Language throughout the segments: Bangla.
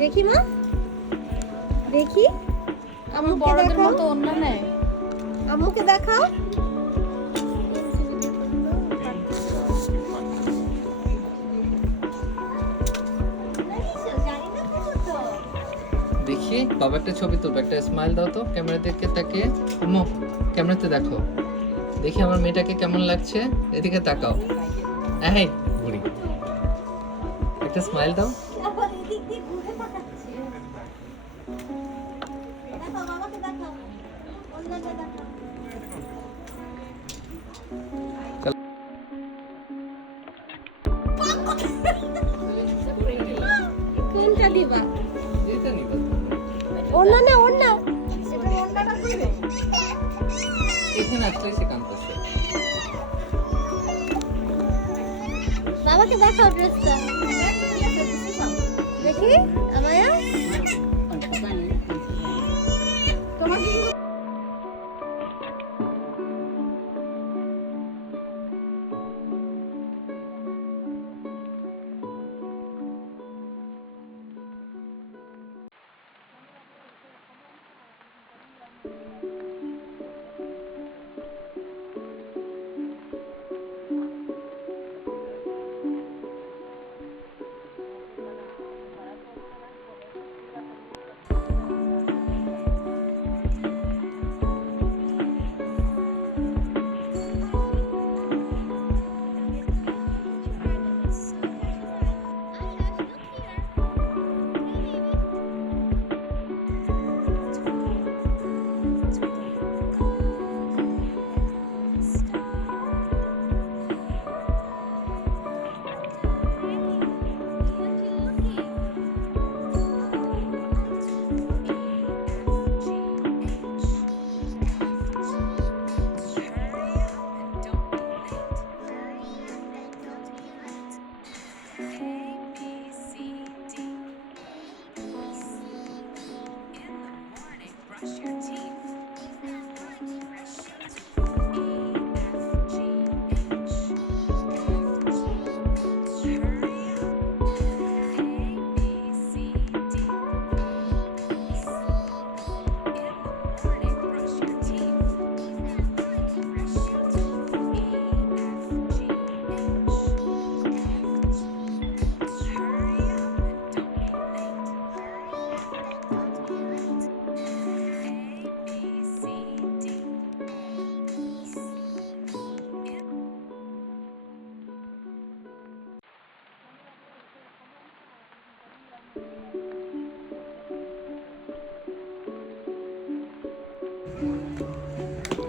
দেখি মা, দেখি আমার বড়দের মতো ওন্না নেয়। আম্মুকে দেখাও। দেখি বাবা একটা ছবি তুলবে, একটা স্মাইল দাও তো ক্যামেরা দিকে তাকিয়ে। আম্মু ক্যামেরাতে দেখো, দেখি আমার মেয়েটাকে কেমন লাগছে, এদিকে তাকাও। এই বুড়ি, একটা স্মাইল দাও। আবার এদিক দিয়ে ঘুরে তাকাচ্ছে। দেখো বাবাকে দেখাও, অন্যকে দেখাও। কোনটা দিবা? এটা নিবা। অন্য না অন্য। এটা ওন্নাটা কইবে। এখানে আসলে সে কাঁদতেছে। বাবাকে দেখাও ড্রেসটা। দেখি আমায়া। তোমাকে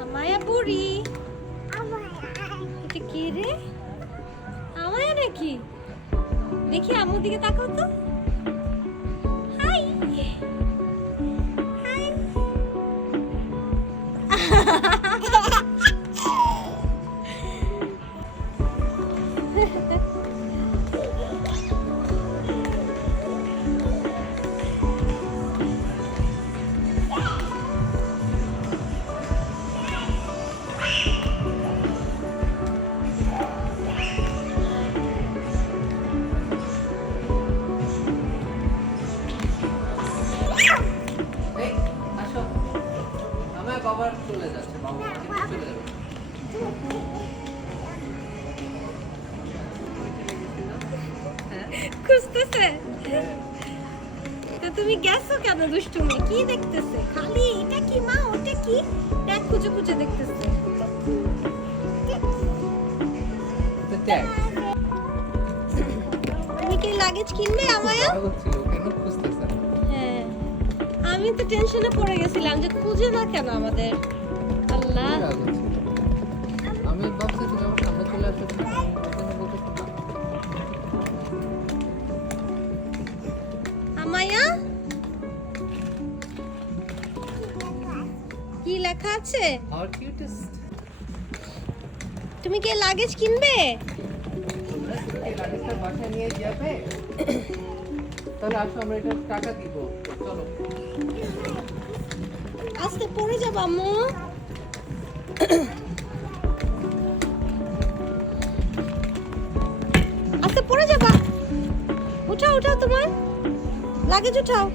আমায়া বুড়ি। এটা কি রে? আমায়া নাকি? দেখি আম্মুর দিকে তাকাও তো। High high. এই আসো, আমার বাবার চলে যাচ্ছে, বাবা আমাকে চলে যাবে। খুঁজতেছে। তো তুমি গেছো কেন দুষ্টুমি? কি দেখতেছে? খালি এটা কি মা, ওটা কি? ট্যাগ খুঁজে খুঁজে দেখতেছে। তো ট্যাগ তুমি কি লাগেজ কিনবে আমায়া? বড় হচ্ছিল, কেন খুঁজতেছে? হ্যাঁ, আমি তো টেনশনে পড়ে গেছিলাম যে খুঁজে না কেন আমাদের। আল্লাহ, রাগ হচ্ছিল। আমি ভাবছি তুমি আমার সামনে চলে আসো, তুমি এখানে বলতেছো না। আমায়া কি লেখা আছে? How cutest. তুমি কি লাগেজ কিনবে? তোমরা শুধু এই লাগেজটা বাসায় নিয়ে যাবে? তাহলে আসো, আমরা এটা টাকা দিব। চলো। আস্তে পড়ে যাবো আম্মু। আস্তে পড়ে যাবা। উঠাও উঠাও তোমার লাগেজ উঠাও,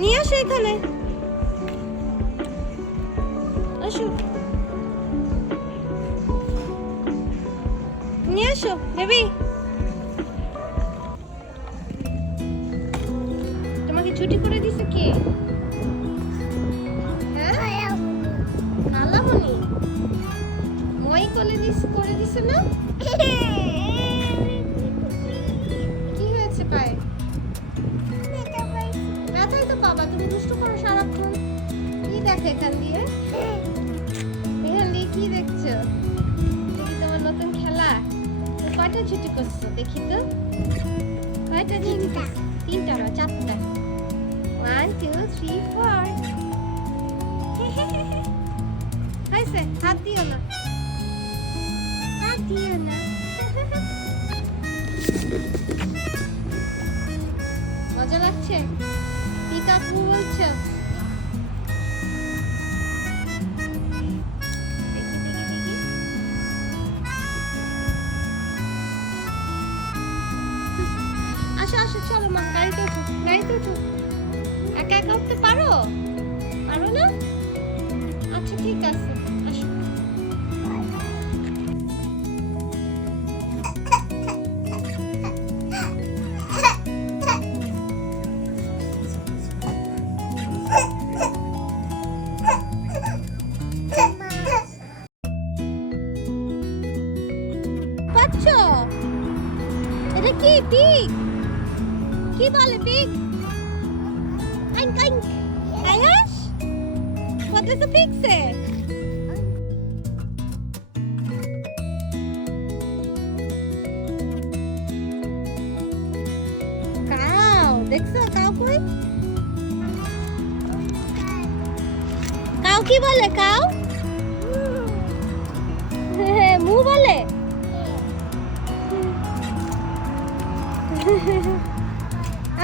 নিয়ে আসো এখানে, আসো নিয়ে আসো বেবি। তোমাকে ছুটি করে দিছে কে? হ্যাঁ খালামণি মই করে দিছে না? কি হয়েছে পায়ে? ব্যথাই তো বাবা, তুমি দুষ্টু করো সারাক্ষণ। কি দেখো এখান দিয়ে কি দেখছো? দেখি তোমার নতুন খেলা। কয়টা ছুটি করছো দেখি তো? কয়টা? তিনটা না চারটা। 1 2 3 4 হয়েছে। হাত দিও না, হাত দিও না। মজা লাগছে? পিকাপু বলছো? আসো আসো চলো মা, গাড়িতে উঠো, গাড়িতে উঠো। একা একা উঠতে পারো? পারো না? আচ্ছা ঠিক আছে, আসো। পাচ্ছ? এটা কি পিগ? কি বলে pig? Oink oink. Ayash? What does the pig say? Cow. দেখছো cow কই? cow কি বলে cow? মু বলে?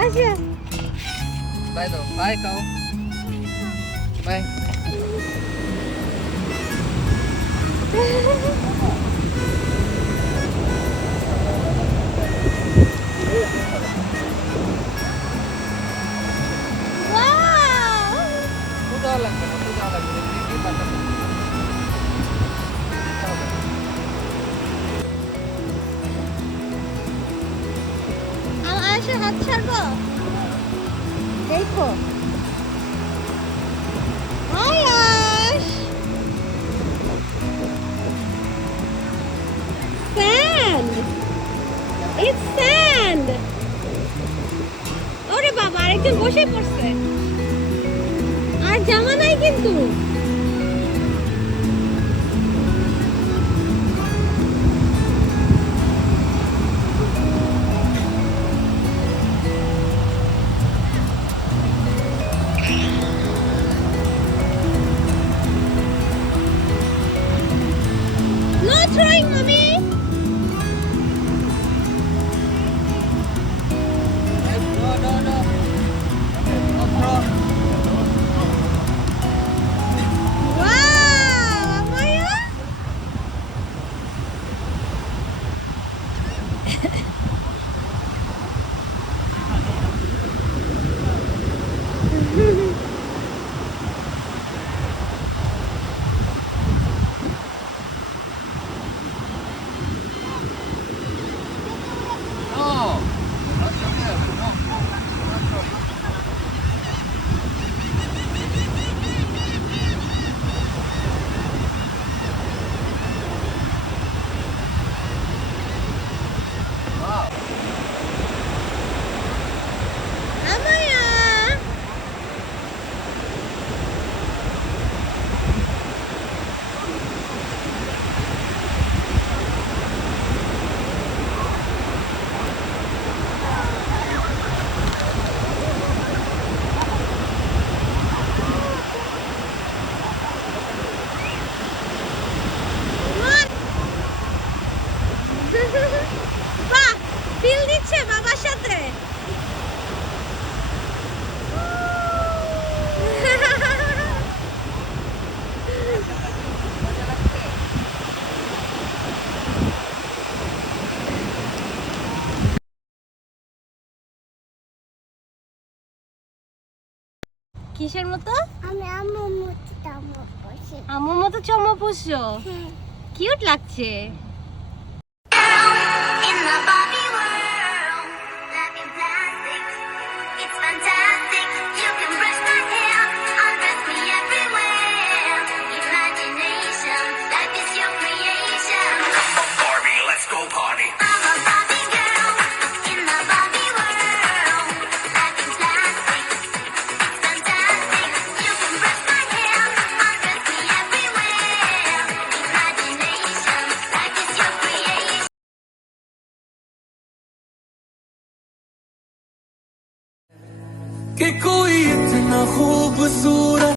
আসো। বাই দাও, বাই কাও, বাই। পূজা লাগবে না, পূজা লাগবে না, কি বাতা আসো, হাত ছাড়বো। দেখো আয়াশ, স্যান্ড, ইটস স্যান্ড। ওরে বাবা, আরেকজন বসে পড়ছে, আর জামা নাই কিন্তু। No throwing, mommy. No. কিসের মতো? আমি আমার মতো জামা পরছি। আমার মতো চমক পুষছো, হ্যাঁ। কিউট লাগছে। In the Barbie world, life in plastic, it's fantastic. You can brush my hair, undress me everywhere. Imagination, life is your creation. Come on, Barbie, let's go party. I'm a Barbie girl in the Barbie world. Life in plastic, it's fantastic. You can brush my hair, undress me everywhere. Imagination, life is your creation. कि कोई इतना खूबसूरत